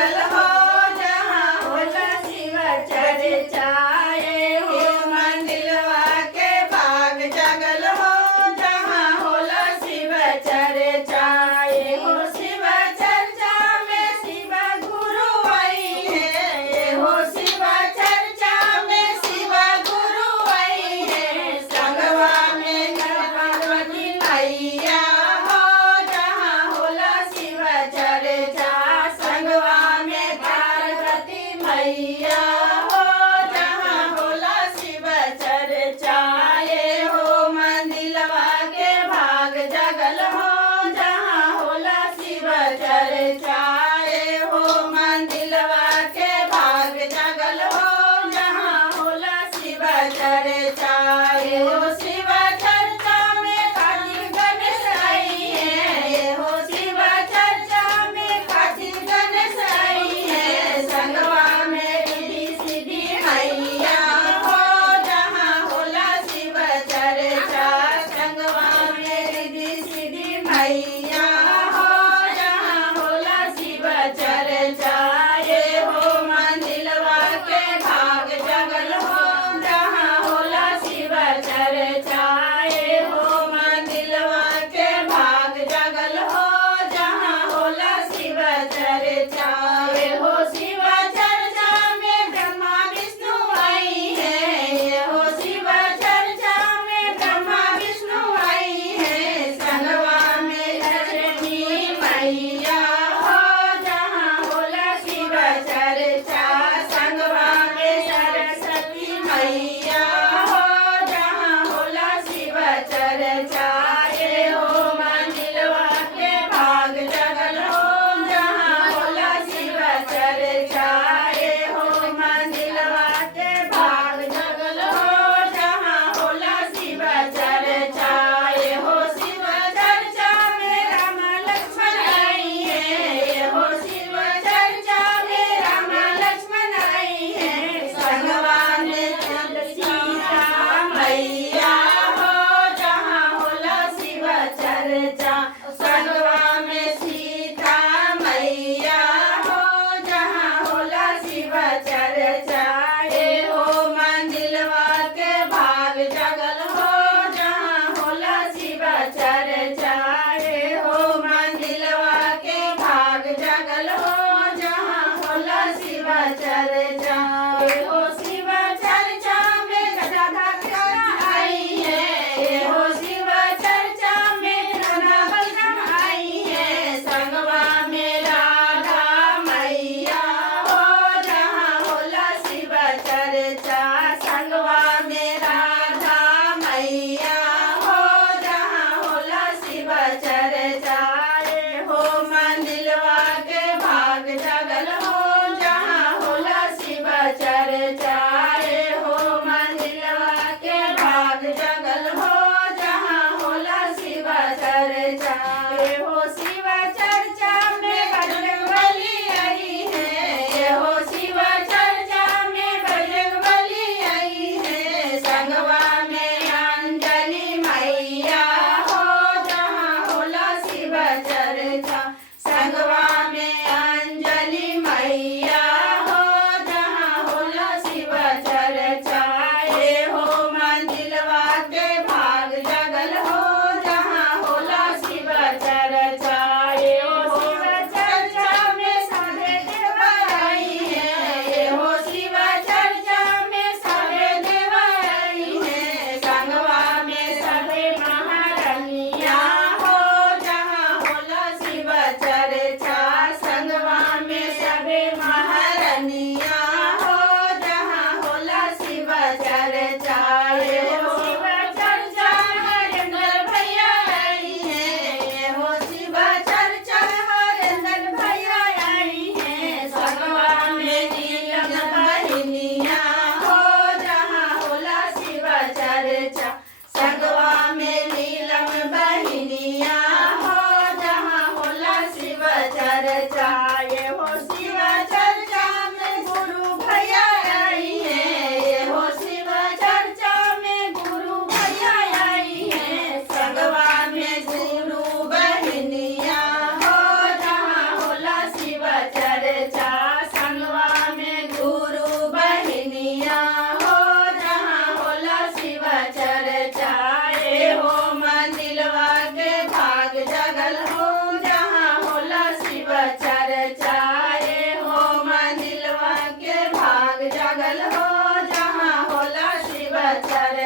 जगल हो जहाँ होला शिव चर्चाए हो मंदिलवा के भाग जगल हो जहाँ होला शिव चर्चाए हो शिव चर्चा में शिव गुरु आई है हो शिव चर्चा में शिव गुरु आई है संगवा में पार्वती मैया हो जहाँ होला शिव चर्चा संगवा में पार्वती मैया हो जहाँ होला शिव चर्चाए हो मंदिलवा के भाग जगल हो जहाँ होला शिव चर्चाए हो मंदिलवा के भाग जगल हो जहाँ होला शिव चर्चाए हो शिव चर्चा में कार्तिक गणेश आई है हो शिव चर्चा में कार्तिक गणेश आई है संगवा में रिद्धि सिद्धि मैया हो जहाँ होला शिव चर्चा संगवा में रिद्धि सिद्धि मैया हो जहाँ होला शिव चर्चाए हो मंदिलवा के भाग जगल हो जहाँ होला शिव चर्चाए हो मंदिलवा के भाग जगल हो जहाँ होला शिव चर्चाए हो शिव चर्चा में ब्रह्मा विष्णु आई है हो शिव चर्चा में ब्रह्मा विष्णु आई है संगवा में लक्ष्मी मैया हो जहाँ होला शिव चर्चा संगवा में सरस्वती मैया हो जहाँ होला शिव चर्चाए हो मंदिलवा के भाग जगल हो जहाँ होला शिव चर्चाए हो मंदिलवा के भाग जगल हो जहाँ होला शिव चर्चाए हो शिव चर्चा में राम लक्ष्मण आई है हो शिव चर्चा में राम लक्ष्मण आई है संगवा में सीता मैया हो जहाँ होला शिव चर्चा संगवा में सीता मैया हो जहाँ होला शिव चर्चाए हो मंदिलवा के भाग जगल हो जहाँ होला शिव चर्चाए हो मंदिलवा के भाग जगल हो जहाँ होला शिव चर्चाए हो शिव चर्चा में गदाधर आई है हो शिव चर्चा में राधा बलराम आई है संगवा में राधा मैया हो जहाँ होला शिव चर्चा संगवा में राधा मैया हो जहाँ होला शिव चर्चाए हो मंदिलवा के भाग जगल हो जहाँ होला शिव चर्चा